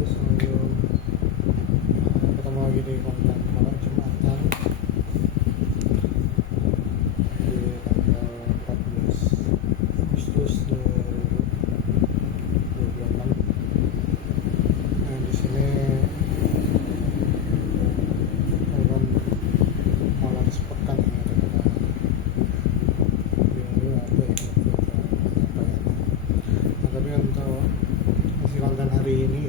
Selalu ketemu lagi di konten malam Jumatan di tanggal 14 Agustus 2026. Nah, di sini akan malam sepekan ya, apa ya, nah, tapi untuk isi konten hari ini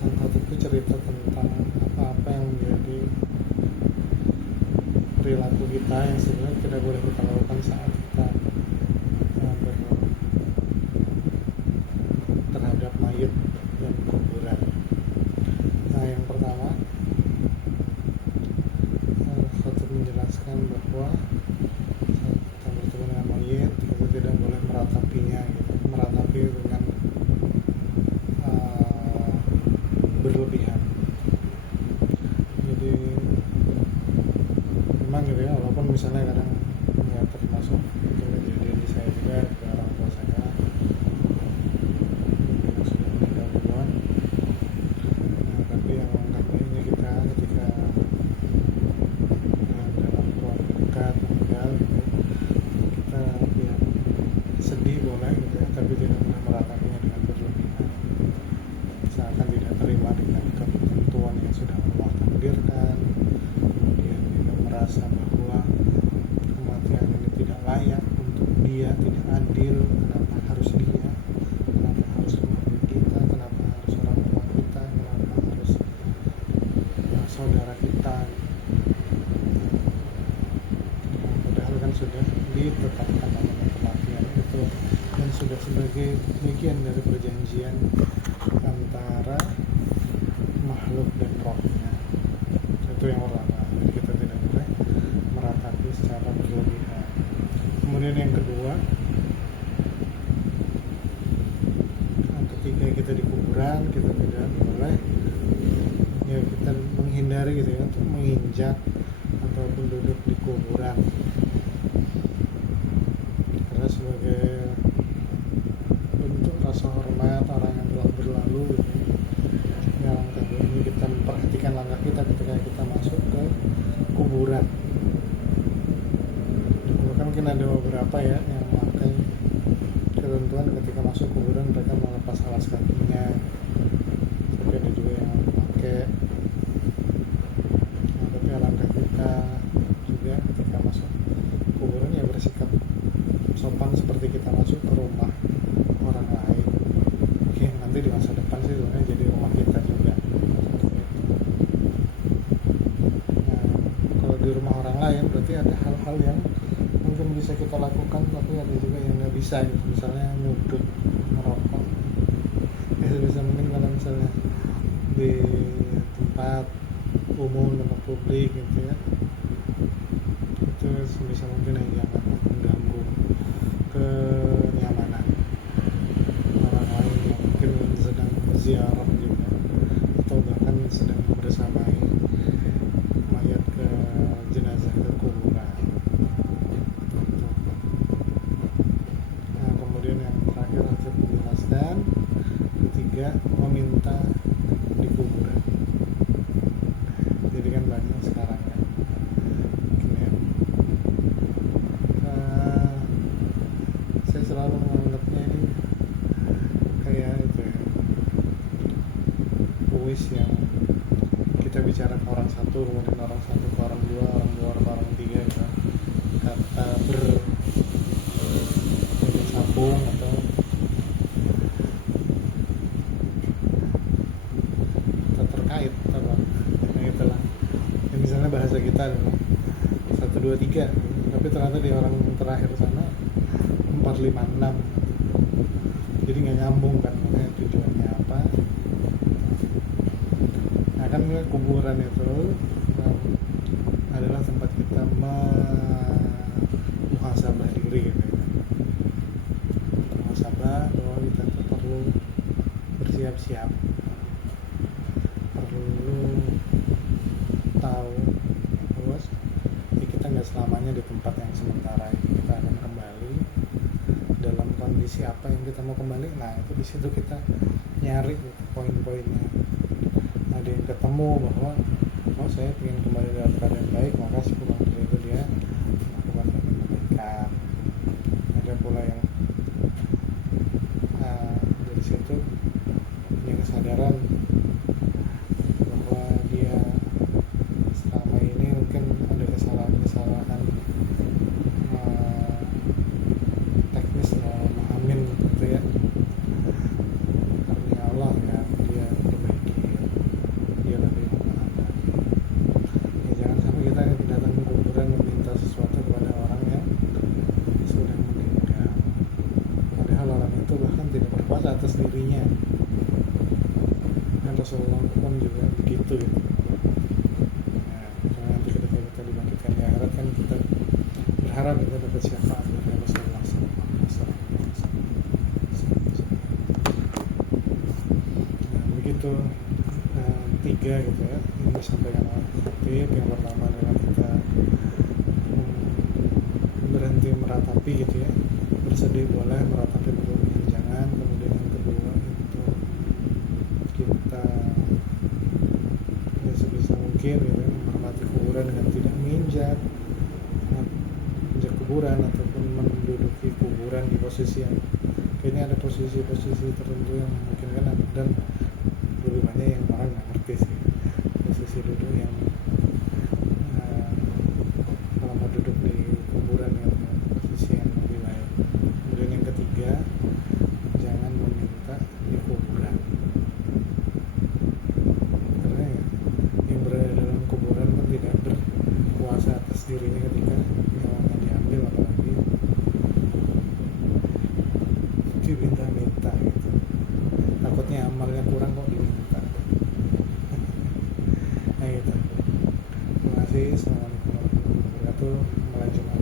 sang itu cerita tentang apa-apa yang menjadi perilaku kita yang sebenarnya tidak boleh kita lakukan saat kita terhadap mayat dan kuburan. Nah, yang pertama, Khatib menjelaskan bahwa saat kita bertemu dengan mayat, kita tidak boleh meratapinya, meratapi dengan berlebihan. Jadi memang gitu ya, walaupun misalnya kadang ya termasuk itu kejadian di saya juga, ke orang tua saya yang sudah meninggal duluan. Nah, tapi yang langkah baiknya kita ketika dalam keluarga dekat meninggal gitu, kita ya sedih boleh gitu ya, tapi tidak boleh meratapinya dengan berlebihan, seakan tidak terima dengan ketentuan yang sudah Allah takdirkan, kemudian juga merasa bahwa kematian ini tidak layak untuk dia, tidak adil, kenapa harus dia, kenapa harus keluarga kita, kenapa harus orang tua kita, kenapa harus saudara kita. Padahal kan sudah ditetapkan namanya kematian itu, dan sudah sebagai bagian dari perjanjian antara makhluk dan rohnya. Itu yang pertama, jadi kita tidak boleh meratapi secara berlebihan. Kemudian yang kedua, ketika kita di kuburan, kita tidak boleh ya kita menghindari gitu ya untuk menginjak ataupun duduk di kuburan, karena sebagai bentuk rasa hormat orang yang telah berlalu gitu. Yang kedua ini kita memperhatikan langkah kita ketika kita masuk ke kuburan. Bahkan mungkin ada beberapa ya yang memakai ketentuan ketika masuk kuburan mereka melepas alas kakinya, tapi ada juga yang memakai. Nah, tapi alangkah kita juga ketika masuk kuburan ya bersikap sopan seperti kita masuk ke rumah orang lain. Oke, nanti di masa depan sih sebenarnya jadi rumah kita juga. Nah, kalau di rumah orang lain berarti ada hal-hal yang mungkin bisa kita lakukan, tapi ada juga yang nggak bisa gitu. Misalnya nyudut merokok ya, bisa mungkin kalau misalnya di tempat umum, tempat publik gitu ya, itu bisa mungkin yang jangan mengganggu kenyamanan orang lain yang mungkin sedang ziarah juga, atau bahkan sedang bersamai mayat ke jenazah ke kuburan. Nah, kemudian yang terakhir saya menjelaskan, ketiga, meminta di kuburan. Jadi kan banyak sekarang ya, saya selalu menganggapnya ini kayak itu ya, kuis yang kita bicara ke orang satu, kemudian orang satu ke orang dua, orang dua ke orang tiga gitu. Kata bersambung atau kata terkait apa ya, itulah ya, misalnya bahasa kita adalah 1, 2, 3, tapi ternyata di orang terakhir sana 4, 5, 6, jadi nggak nyambung kan, makanya tujuannya apa. Nah kan kuburan itu adalah tempat kita muhasabah diri gitu ya, muhasabah bahwa kita tuh perlu bersiap-siap, perlu tahu bahwa ya kita nggak selamanya di tempat yang sementara ini, kita akan kembali dalam kondisi kondisi apa yang kita mau kembali. Nah itu di situ kita nyari gitu, poin-poinnya. Ada yang ketemu bahwa oh saya ingin kembali dalam keadaan baik, maka sepulang dari itu dia melakukan kebaikan. Ada pula yang dari situ punya kesadaran bahwa dia selama ini mungkin ada kesalahan-kesalahan teknis dalam memahamin gitu ya, karena Allah ya dia perbaiki, dia lebih memaafkan. Ya, jangan sampai kita datang ke kuburan meminta sesuatu kepada orang yang sudah meninggal, padahal orang itu bahkan tidak berkuasa atas dirinya. Dan Rasulullah pun juga begitu gitu. Nah, karena nanti ketika kita dibangkitkan di akhirat kan kita berharap kita dapat syafaat dari Rasulullah SAW. Nah, begitu tiga gitu ya yang disampaikan oleh Khatib. Yang pertama adalah kita berhenti meratapi gitu ya, bersedih boleh, meratapi berlebihan jangan. Kemudian yang kedua itu kita ya sebisa mungkin gitu ya, menghormati kuburan dengan tidak menginjak kuburan ataupun menduduki kuburan di posisi yang kayaknya ada posisi-posisi tertentu yang mungkin kan, dan lebih banyak yang orang nggak ngerti sih posisi duduk yang kalau mau duduk di kuburan yang posisi yang lebih baik. Kemudian yang ketiga, jangan meminta di kuburan, karena ya, yang berada dalam kuburan pun tidak berkuasa atas dirinya ketika nyawanya diambil, apalagi diminta-minta gitu. Takutnya amalnya kurang kok diminta. Nah gitu. Terima kasih. Assalamualaikum warahmatullahi wabarakatuh. Melanjutkan